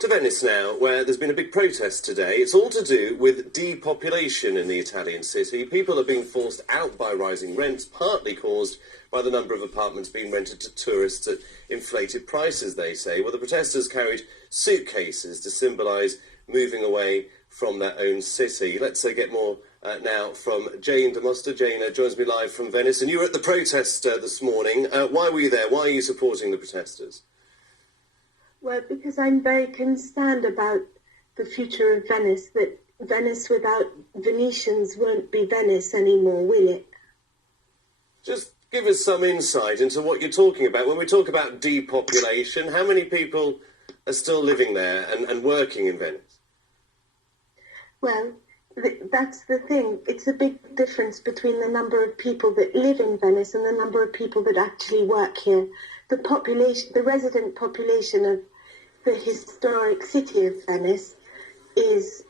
To Venice now, where there's been a big protest today. It's all to do with depopulation in the Italian city. People are being forced out by rising rents, partly caused by the number of apartments being rented to tourists at inflated prices, they say. Well, the protesters carried suitcases to symbolise moving away from their own city. Let's get more now from Jane de Mosto. Jane joins me live from Venice, and you were at the protest this morning. Why were you there? Why are you supporting the protesters? Well, because I'm very concerned about the future of Venice, that Venice without Venetians won't be Venice anymore, will it? Just give us some insight into what you're talking about. When we talk about depopulation, how many people are still living there and working in Venice? Well, that's the thing. It's a big difference between the number of people that live in Venice and the number of people that actually work here. The population, the resident population of the historic city of Venice is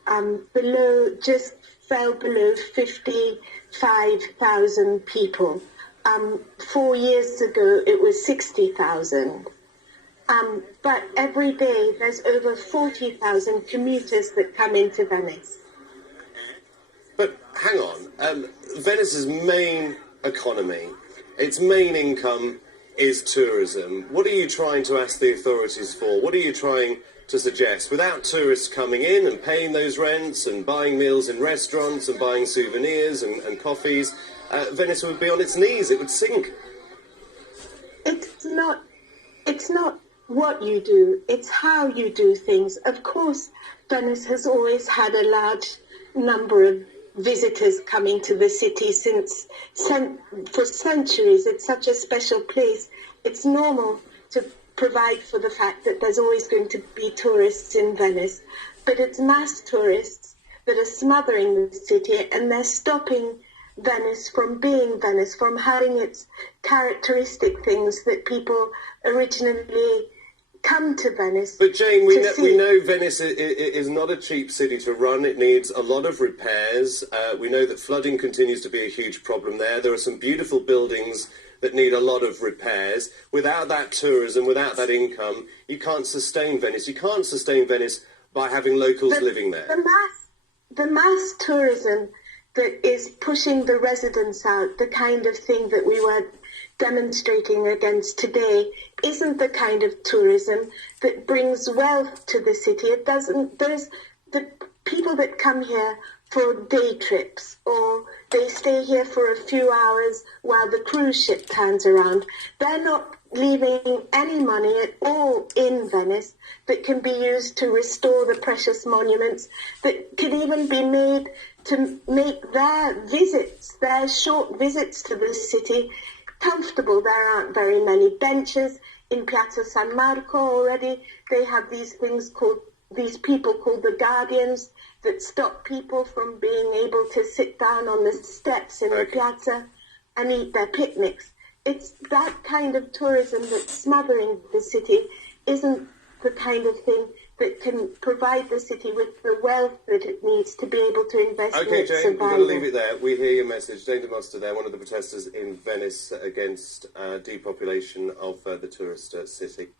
just fell below 55,000 people. 4 years ago, it was 60,000. But every day, there's over 40,000 commuters that come into Venice. But hang on, Venice's main economy, its main income is tourism. What are you trying to ask the authorities for? What are you trying to suggest? Without tourists coming in and paying those rents and buying meals in restaurants and buying souvenirs and coffees, Venice would be on its knees. It would sink. It's not what you do, it's how you do things. Of course, Venice has always had a large number of visitors coming to the city for centuries. It's such a special place. It's normal to provide for the fact that there's always going to be tourists in Venice, but it's mass tourists that are smothering the city, and they're stopping Venice from being Venice, from having its characteristic things that people originally come to Venice. But Jane, we know Venice is not a cheap city to run. It needs a lot of repairs. We know that flooding continues to be a huge problem there. There are some beautiful buildings that need a lot of repairs. Without that tourism, without that income, you can't sustain Venice. You can't sustain Venice by having locals living there. The mass tourism that is pushing the residents out, the kind of thing that we were demonstrating against today, isn't the kind of tourism that brings wealth to the city. It doesn't. There's the people that come here for day trips, or they stay here for a few hours while the cruise ship turns around. They're not leaving any money at all in Venice that can be used to restore the precious monuments, that can even be made to make their visits, their short visits to the city, comfortable. There aren't very many benches in Piazza San Marco already. They have these people called the guardians that stop people from being able to sit down on the steps in the piazza and eat their picnics. It's that kind of tourism that's smothering the city, isn't the kind of thing that can provide the city with the wealth that it needs to be able to invest in its survival. Okay, Jane, we've got to leave it there. We hear your message. Jane de Mosto there, one of the protesters in Venice against depopulation of the tourist city.